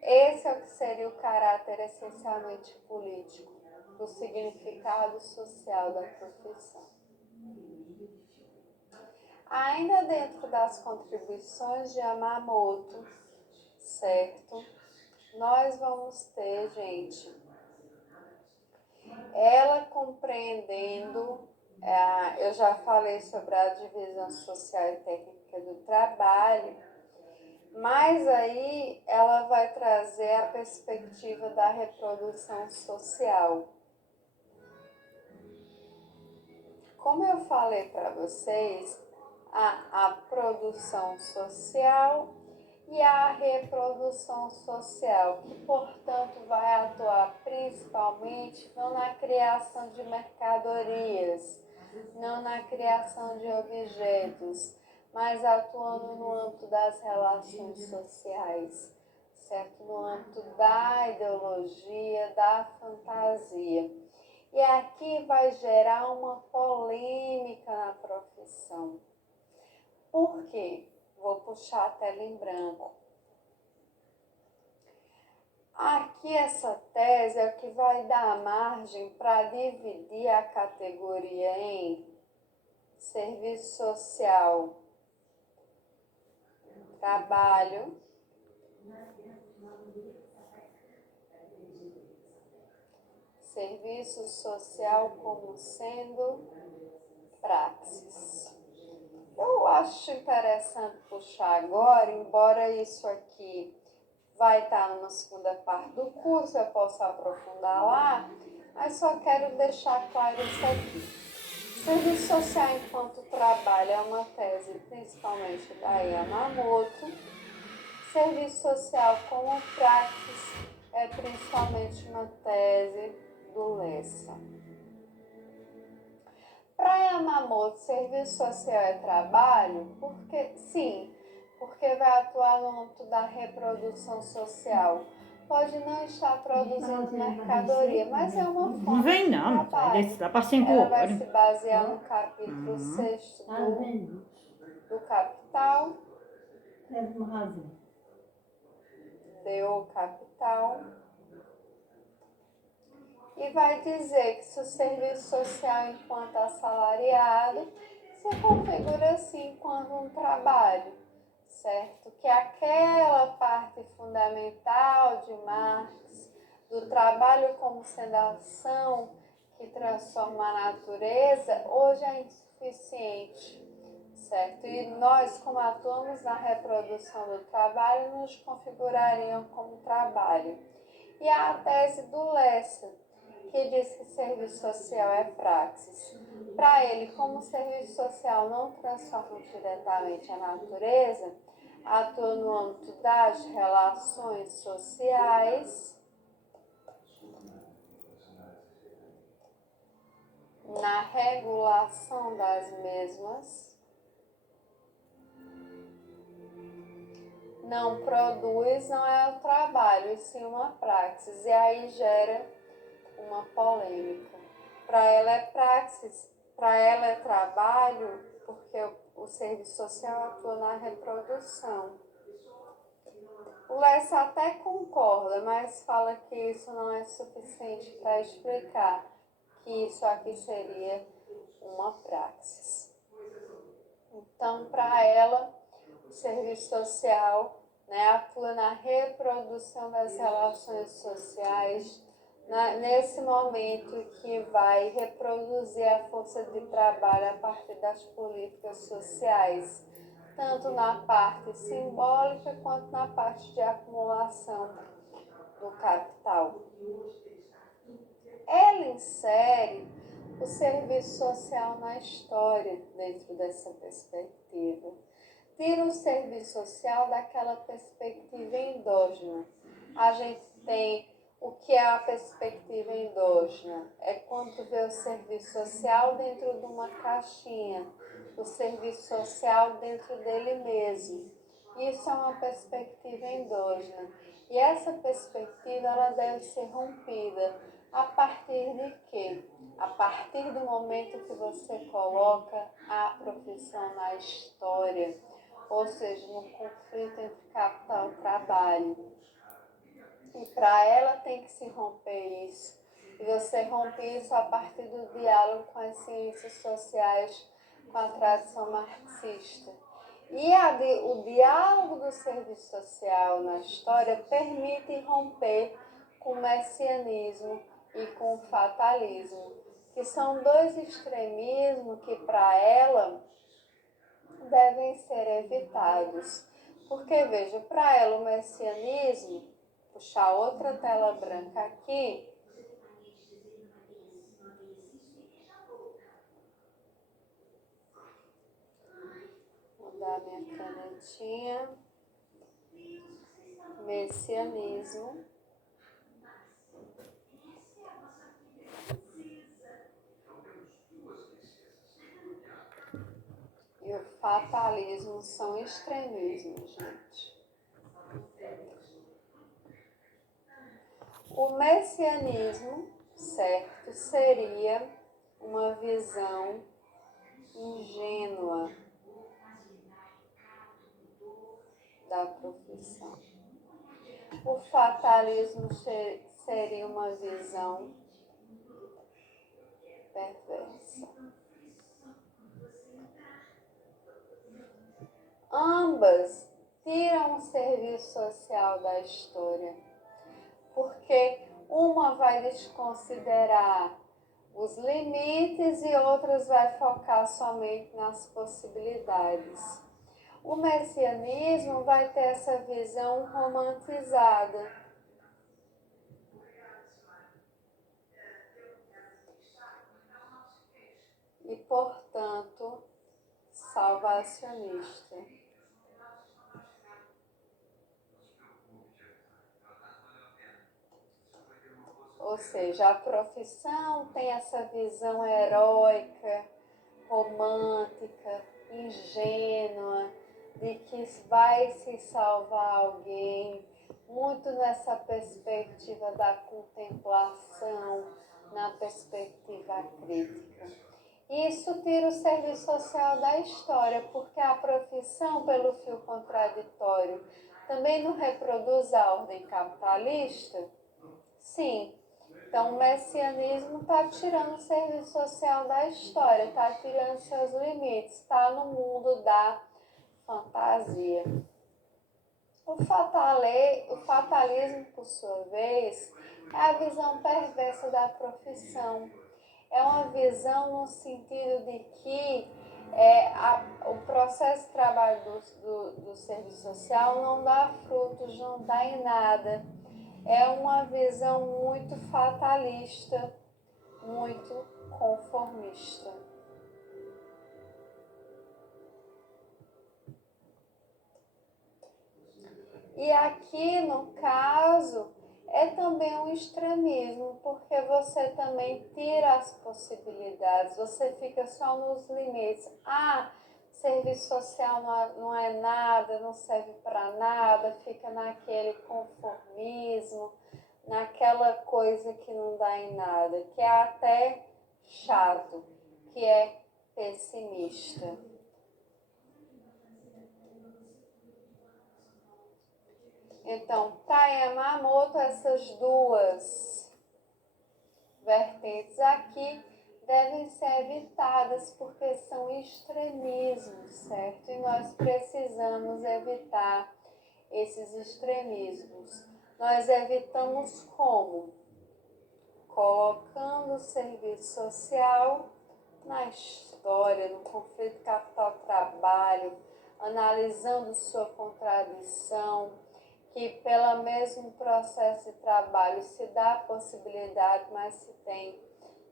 esse é o que seria o caráter essencialmente político do significado social da profissão. Ainda dentro das contribuições de Yamamoto, certo? Nós vamos ter, gente, ela compreendendo, eu já falei sobre a divisão social e técnica do trabalho, mas aí ela vai trazer a perspectiva da reprodução social. Como eu falei para vocês, a produção social e a reprodução social, que, portanto, vai atuar principalmente não na criação de mercadorias, não na criação de objetos, mas atuando no âmbito das relações sociais, certo? No âmbito da ideologia, da fantasia. E aqui vai gerar uma polêmica na profissão. Por quê? Vou puxar a tela em branco. Aqui essa tese é o que vai dar margem para dividir a categoria em serviço social, trabalho, serviço social como sendo praxis. Eu acho interessante puxar agora, embora isso aqui vai estar numa segunda parte do curso, eu posso aprofundar lá, mas só quero deixar claro isso aqui. Serviço social enquanto trabalho é uma tese principalmente da Yamamoto. Serviço social como praxis é principalmente uma tese do Lessa. Para Yamamoto, serviço social é trabalho? Porque vai atuar no âmbito da reprodução social. Pode não estar produzindo mercadoria, mas é uma forma Não vem de não, trabalho. dá para 5 Ela vai horas. se basear no capítulo 6 do Capital. Deu Capital. E vai dizer que se o serviço social enquanto assalariado se configura assim enquanto um trabalho, certo? Que aquela parte fundamental de Marx, do trabalho como sendo a ação que transforma a natureza, hoje é insuficiente, certo? E nós, como atuamos na reprodução do trabalho, nos configurariam como trabalho. E a tese do Lessa, que diz que serviço social é praxis. Para ele, como o serviço social não transforma diretamente a natureza, atua no âmbito das relações sociais, na regulação das mesmas, não produz, não é o trabalho, e sim uma praxis. E aí gera uma polêmica. Para ela é praxis, para ela é trabalho, porque o serviço social atua na reprodução. O Lessa até concorda, mas fala que isso não é suficiente para explicar que isso aqui seria uma praxis. Então, para ela, o serviço social, atua na reprodução das relações sociais, nesse momento que vai reproduzir a força de trabalho a partir das políticas sociais, tanto na parte simbólica quanto na parte de acumulação do capital. Ela insere o serviço social na história dentro dessa perspectiva. Tira o serviço social daquela perspectiva endógena. A gente tem o que é a perspectiva endógena? É quando tu vê o serviço social dentro de uma caixinha, o serviço social dentro dele mesmo. Isso é uma perspectiva endógena. E essa perspectiva ela deve ser rompida a partir de quê? A partir do momento que você coloca a profissão na história, ou seja, no conflito entre capital e trabalho. E para ela tem que se romper isso. E você rompe isso a partir do diálogo com as ciências sociais, com a tradição marxista. E o diálogo do serviço social na história permite romper com o messianismo, e com o fatalismo, que são dois extremismos que para ela devem ser evitados. Porque, veja, para ela o messianismo, puxar outra tela branca aqui, vou dar minha canetinha, messianismo, e o fatalismo são extremismos, gente. O messianismo, certo, seria uma visão ingênua da profissão. O fatalismo seria uma visão perversa. Ambas tiram o serviço social da história, porque uma vai desconsiderar os limites e outras vai focar somente nas possibilidades. O messianismo vai ter essa visão romantizada. E, portanto, salvacionista. Ou seja, a profissão tem essa visão heróica, romântica, ingênua, de que vai se salvar alguém, muito nessa perspectiva da contemplação, na perspectiva crítica. Isso tira o serviço social da história, porque a profissão, pelo fio contraditório, também não reproduz a ordem capitalista? Sim. Então, o messianismo está tirando o serviço social da história, está tirando seus limites, está no mundo da fantasia. O fatalismo, por sua vez, é a visão perversa da profissão. É uma visão no sentido de que o processo de trabalho do serviço social não dá frutos, não dá em nada. É uma visão muito fatalista, muito conformista. E aqui, no caso, é também um extremismo, porque você também tira as possibilidades, você fica só nos limites. Serviço social não é nada, não serve para nada, fica naquele conformismo, naquela coisa que não dá em nada, que é até chato, que é pessimista. Então, para Yamamoto, essas duas vertentes aqui devem ser evitadas porque são extremismos, certo? E nós precisamos evitar esses extremismos. Nós evitamos como? Colocando o serviço social na história, no conflito capital-trabalho, analisando sua contradição, que pelo mesmo processo de trabalho se dá possibilidade, mas se tem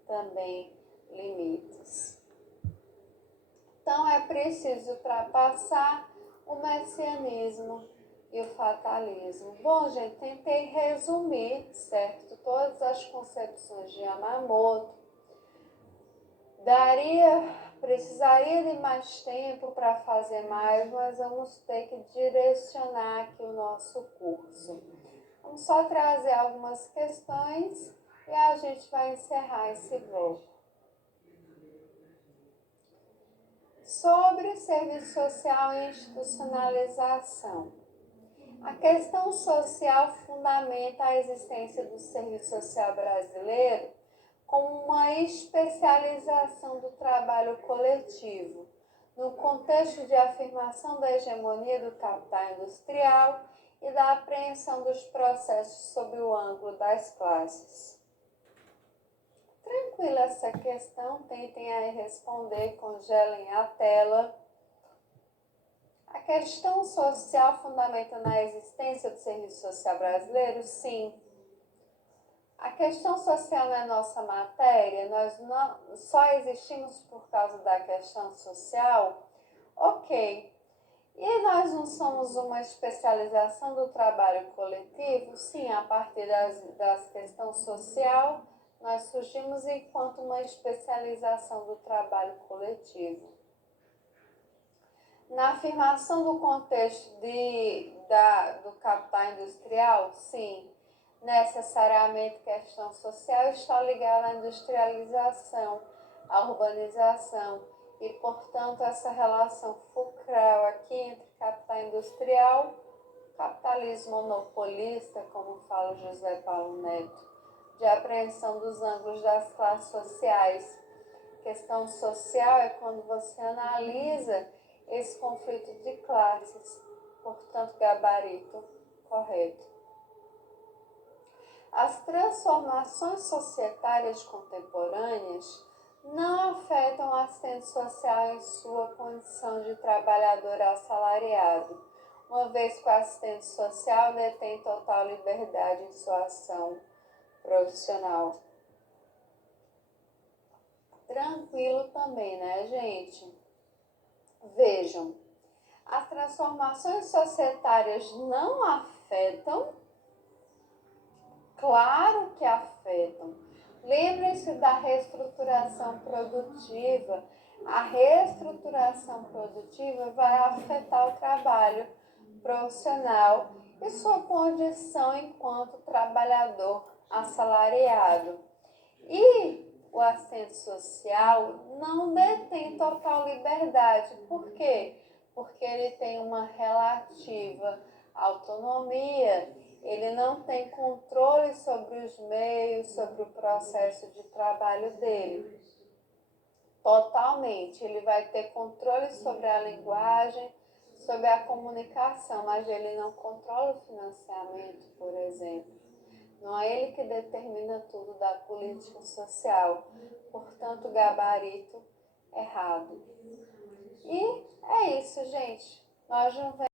também limites. Então é preciso ultrapassar o messianismo e o fatalismo. Bom, gente, tentei resumir, certo, todas as concepções de Yamamoto. Precisaria de mais tempo para fazer mais, mas vamos ter que direcionar aqui o nosso curso. Vamos só trazer algumas questões e a gente vai encerrar esse bloco. Sobre serviço social e institucionalização. A questão social fundamenta a existência do serviço social brasileiro como uma especialização do trabalho coletivo, no contexto de afirmação da hegemonia do capital industrial e da apreensão dos processos sob o ângulo das classes. essa questão, tentem aí responder, congelem a tela. A questão social fundamenta na existência do Serviço Social Brasileiro? Sim. A questão social não é nossa matéria? Nós não, só existimos por causa da questão social? Ok. E nós não somos uma especialização do trabalho coletivo? Sim, a partir das questões social, nós surgimos enquanto uma especialização do trabalho coletivo. Na afirmação do contexto do capital industrial, sim, necessariamente questão social está ligada à industrialização, à urbanização e, portanto, essa relação fulcral aqui entre capital industrial e capitalismo monopolista, como fala José Paulo Neto, de apreensão dos ângulos das classes sociais. Questão social é quando você analisa esse conflito de classes, portanto, gabarito correto. As transformações societárias contemporâneas não afetam o assistente social em sua condição de trabalhador assalariado, uma vez que o assistente social detém total liberdade em sua ação profissional. Tranquilo também, né, gente? Vejam, as transformações societárias não afetam? Claro que afetam. Lembrem-se da reestruturação produtiva. A reestruturação produtiva vai afetar o trabalho profissional e sua condição enquanto trabalhador assalariado. E o assistente social não detém total liberdade. Por quê? Porque ele tem uma relativa autonomia, ele não tem controle sobre os meios, sobre o processo de trabalho dele. Totalmente, ele vai ter controle sobre a linguagem, sobre a comunicação, mas ele não controla o financiamento, por exemplo. Não é ele que determina tudo da política social. Portanto, gabarito errado. E é isso, gente. Nós não